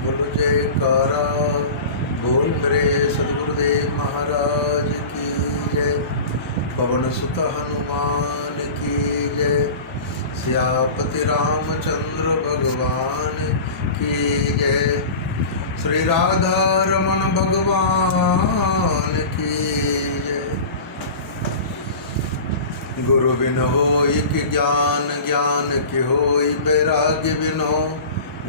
बोलो जयकारा बोल मेरे सदगुरुदेव महाराज की जय। पवन सुत हनुमान की जय। सियापति रामचंद्र भगवान की जय। श्री राधा रमण भगवान की जय। गुरु बिन होई कि ज्ञान, ज्ञान के होई बैराग्य बिनो।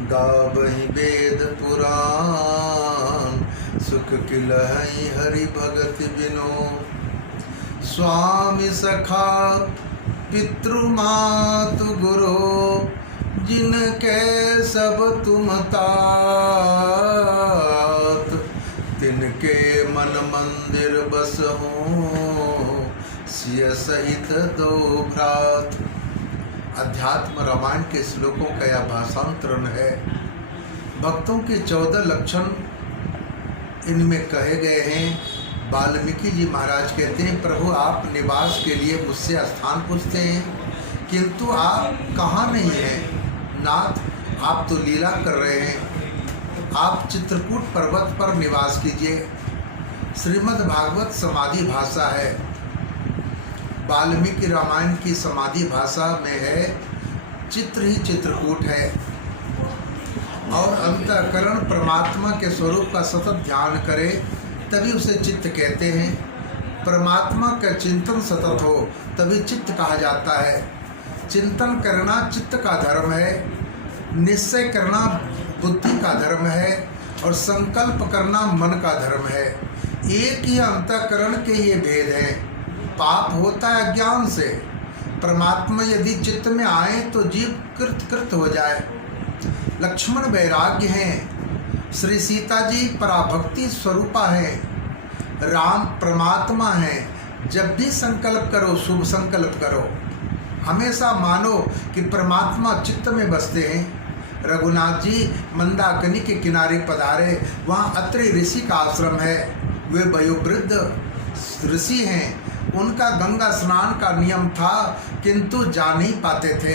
गावहि वेद पुराण, सुख किलहि हरि भगति बिनो। स्वामी सखा पितृमातु गुरु, जिनके सब तुम तात। तिनके मन मंदिर बसहु, सिय सहित दो भ्रात। अध्यात्म रामायण के श्लोकों का यह भाषांतरण है। भक्तों के 14 लक्षण इनमें कहे गए हैं। वाल्मीकि जी महाराज कहते हैं, प्रभु आप निवास के लिए मुझसे स्थान पूछते हैं, किंतु आप कहाँ नहीं हैं। नाथ, आप तो लीला कर रहे हैं। आप चित्रकूट पर्वत पर निवास कीजिए। श्रीमद् भागवत समाधि भाषा है। वाल्मीकि रामायण की समाधि भाषा में है, चित्र ही चित्रकूट है। और अंतःकरण परमात्मा के स्वरूप का सतत ध्यान करे तभी उसे चित्त कहते हैं। परमात्मा का चिंतन सतत हो तभी चित्त कहा जाता है। चिंतन करना चित्त का धर्म है, निश्चय करना बुद्धि का धर्म है, और संकल्प करना मन का धर्म है। एक ही अंतःकरण के ये भेद हैं। पाप होता है अज्ञान से। परमात्मा यदि चित्त में आए तो जीव कृत हो जाए। लक्ष्मण वैराग्य हैं, श्री सीता जी पराभक्ति स्वरूपा है, राम परमात्मा हैं। जब भी संकल्प करो शुभ संकल्प करो। हमेशा मानो कि परमात्मा चित्त में बसते हैं। रघुनाथ जी मंदाकिनी के किनारे पधारे, वहाँ अत्रि ऋषि का आश्रम है। वे वयोवृद्ध ऋषि हैं। उनका गंगा स्नान का नियम था, किंतु जा नहीं पाते थे।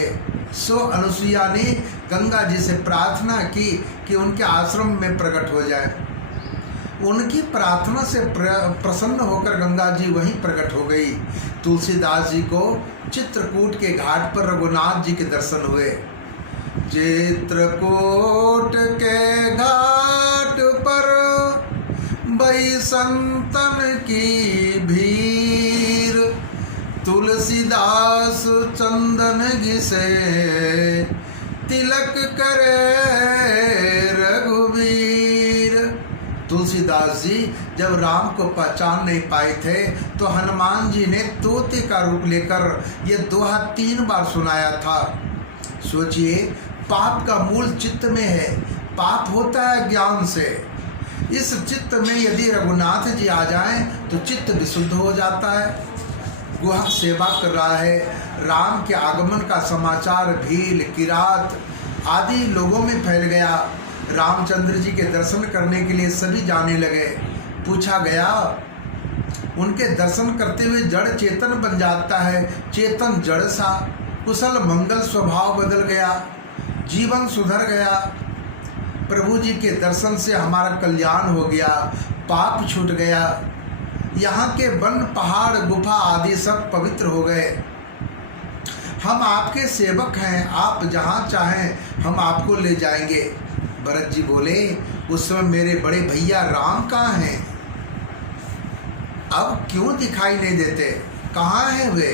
सो अनुसुईया ने गंगा जी से प्रार्थना की कि उनके आश्रम में प्रकट हो जाए। उनकी प्रार्थना से प्रसन्न होकर गंगा जी वहीं प्रकट हो गई। तुलसीदास जी को चित्रकूट के घाट पर रघुनाथ जी के दर्शन हुए। चित्रकूट के घाट पर बई संतन की भीड़, तुलसीदास चंदन घिसे तिलक करे रघुवीर। तुलसीदास जी जब राम को पहचान नहीं पाए थे तो हनुमान जी ने तोते का रूप लेकर ये दोहा 3 बार सुनाया था। सोचिए, पाप का मूल चित्त में है। पाप होता है ज्ञान से। इस चित्त में यदि रघुनाथ जी आ जाएं तो चित्त विशुद्ध हो जाता है। गुहा सेवा कर रहा है। राम के आगमन का समाचार भील, किरात आदि लोगों में फैल गया। रामचंद्र जी के दर्शन करने के लिए सभी जाने लगे। पूछा गया, उनके दर्शन करते हुए जड़ चेतन बन जाता है। चेतन जड़ सा, कुशल मंगल स्वभाव बदल गया, जीवन सुधर गया। प्रभु जी के दर्शन से हमारा कल्याण हो गया, पाप छूट गया। यहाँ के वन, पहाड़, गुफा आदि सब पवित्र हो गए। हम आपके सेवक हैं, आप जहाँ चाहें हम आपको ले जाएंगे। भरत जी बोले, उस समय मेरे बड़े भैया राम कहाँ हैं? अब क्यों दिखाई नहीं देते? कहाँ हैं वे?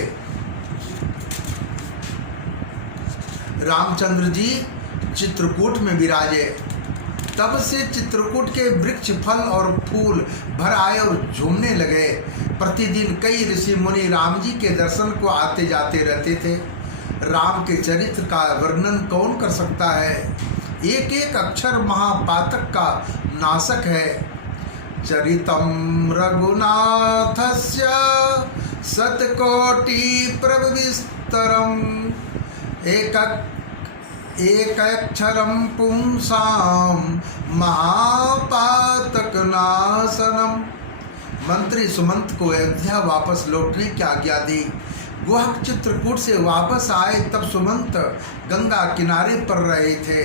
रामचंद्र जी चित्रकूट में विराजे। तब से चित्रकूट के वृक्ष, फल और फूल भर आए और झूमने लगे। प्रतिदिन कई ऋषि मुनि राम जी के दर्शन को आते जाते रहते थे। राम के चरित्र का वर्णन कौन कर सकता है? एक एक अक्षर महापातक का नाशक है। चरितम रघुनाथस्य शतकोटि प्रविस्तरम, एक अक्षरम पुंसाम महापातक नाशनम। मंत्री सुमंत को अयोध्या वापस लौटने की आज्ञा दी। गुहक चित्रकूट से वापस आए तब सुमंत गंगा किनारे पर रहे थे।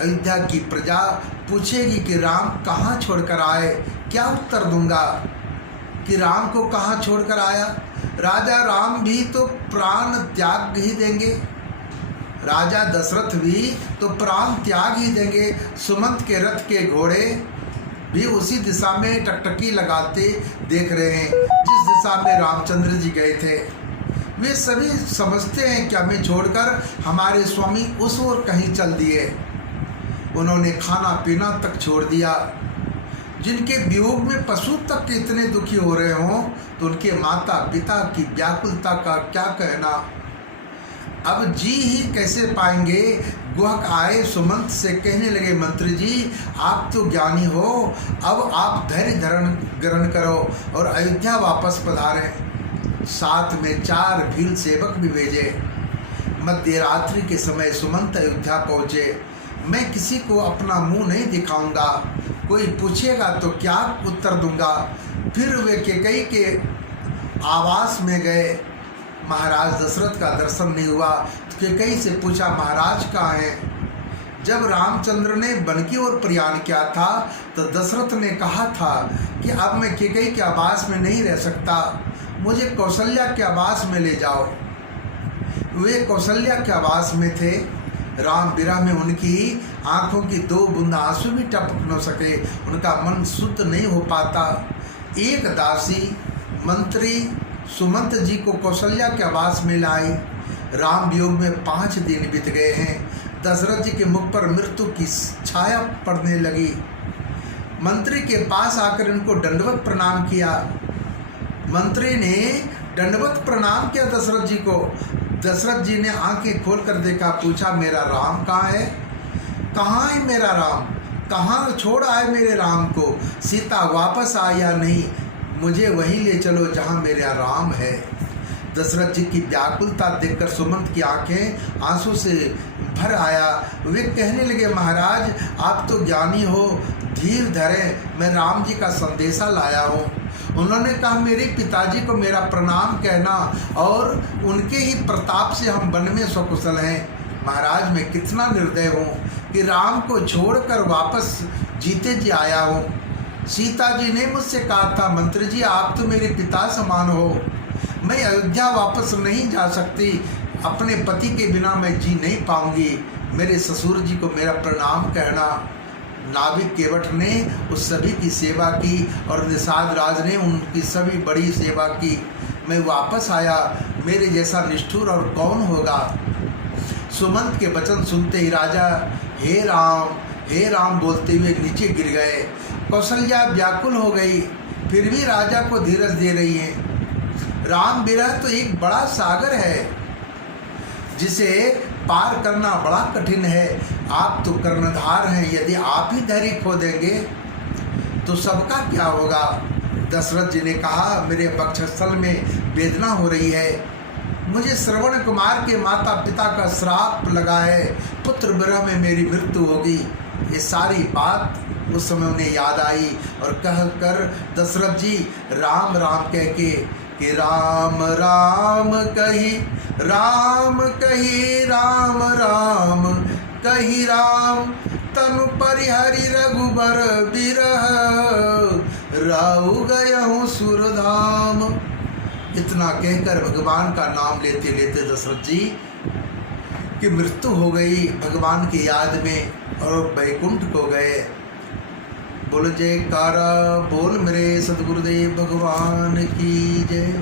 अयोध्या की प्रजा पूछेगी कि राम कहाँ छोड़कर आए, क्या उत्तर दूंगा कि राम को कहाँ छोड़कर आया। राजा राम भी तो प्राण त्याग ही देंगे, राजा दशरथ भी तो प्राण त्याग ही देंगे। सुमंत के रथ के घोड़े भी उसी दिशा में टकटकी लगाते देख रहे हैं जिस दिशा में रामचंद्र जी गए थे। वे सभी समझते हैं कि हमें छोड़कर हमारे स्वामी उस ओर कहीं चल दिए। उन्होंने खाना पीना तक छोड़ दिया। जिनके वियोग में पशु तक इतने दुखी हो रहे हों तो उनके माता पिता की व्याकुलता का क्या कहना। अब जी ही कैसे पाएंगे। गुहक आए सुमंत से कहने लगे, मंत्री जी आप तो ज्ञानी हो, अब आप धैर्य ग्रहण करो और अयोध्या वापस पधारें। साथ में 4 भील सेवक भी भेजे। मध्य रात्रि के समय सुमंत अयोध्या पहुँचे। मैं किसी को अपना मुंह नहीं दिखाऊंगा, कोई पूछेगा तो क्या उत्तर दूंगा। फिर वे कैकेयी के आवास में गए। महाराज दशरथ का दर्शन नहीं हुआ तो कैकेयी से पूछा, महाराज कहाँ हैं। जब रामचंद्र ने वन की ओर प्रयाण किया था तो दशरथ ने कहा था कि अब मैं कैकेयी के आवास में नहीं रह सकता, मुझे कौशल्या के आवास में ले जाओ। वे कौशल्या के आवास में थे। राम विरह में उनकी आंखों की 2 बूंद आंसू भी टपक न सके, उनका मन शुद्ध नहीं हो पाता। एक दासी मंत्री सुमंत जी को कौशल्या के आवास में लाई। राम वियोग में 5 दिन बीत गए हैं। दशरथ जी के मुख पर मृत्यु की छाया पड़ने लगी। मंत्री के पास आकर इनको दंडवत प्रणाम किया। मंत्री ने दंडवत प्रणाम किया दशरथ जी को। दशरथ जी ने आंखें खोलकर देखा, पूछा मेरा राम कहाँ है, कहाँ है मेरा राम, कहाँ छोड़ आए मेरे राम को, सीता वापस आया या नहीं, मुझे वहीं ले चलो जहाँ मेरा राम है। दशरथ जी की व्याकुलता देखकर सुमंत की आंखें आंसू से भर आया। वे कहने लगे, महाराज आप तो ज्ञानी हो, धीर धरें, मैं राम जी का संदेशा लाया हूँ। उन्होंने कहा मेरे पिताजी को मेरा प्रणाम कहना और उनके ही प्रताप से हम वन में सकुशल हैं। महाराज मैं कितना निर्दय हूँ कि राम को छोड़कर वापस जीते जी आया हूँ। सीता जी ने मुझसे कहा था, मंत्री जी आप तो मेरे पिता समान हो, मैं अयोध्या वापस नहीं जा सकती, अपने पति के बिना मैं जी नहीं पाऊंगी, मेरे ससुर जी को मेरा प्रणाम कहना। नाविक केवट ने उस सभी की सेवा की और निषाद राज ने उनकी सभी बड़ी सेवा की। मैं वापस आया, मेरे जैसा निष्ठुर और कौन होगा। सुमंत के वचन सुनते ही राजा हे राम बोलते हुए नीचे गिर गए। कौशल्या व्याकुल हो गई, फिर भी राजा को धीरज दे रही है। राम विरह तो एक बड़ा सागर है जिसे पार करना बड़ा कठिन है। आप तो कर्णधार हैं, यदि आप ही धैर्य खो देंगे तो सबका क्या होगा। दशरथ जी ने कहा मेरे वक्षस्थल में वेदना हो रही है, मुझे श्रवण कुमार के माता पिता का श्राप लगा है, पुत्र विरह में मेरी मृत्यु होगी। ये सारी बात उस समय उन्हें याद आई और कहकर दशरथ जी राम राम कह के कि राम राम कही राम कही राम राम कही राम तनु परिहरि रघुबर बिरह राउ गयहूँ सुरधाम। इतना कहकर भगवान का नाम लेते लेते दशरथ जी की मृत्यु हो गई भगवान की याद में और वैकुंठ को गए। बोल जयकारा बोल मेरे सतगुरुदेव भगवान की जय।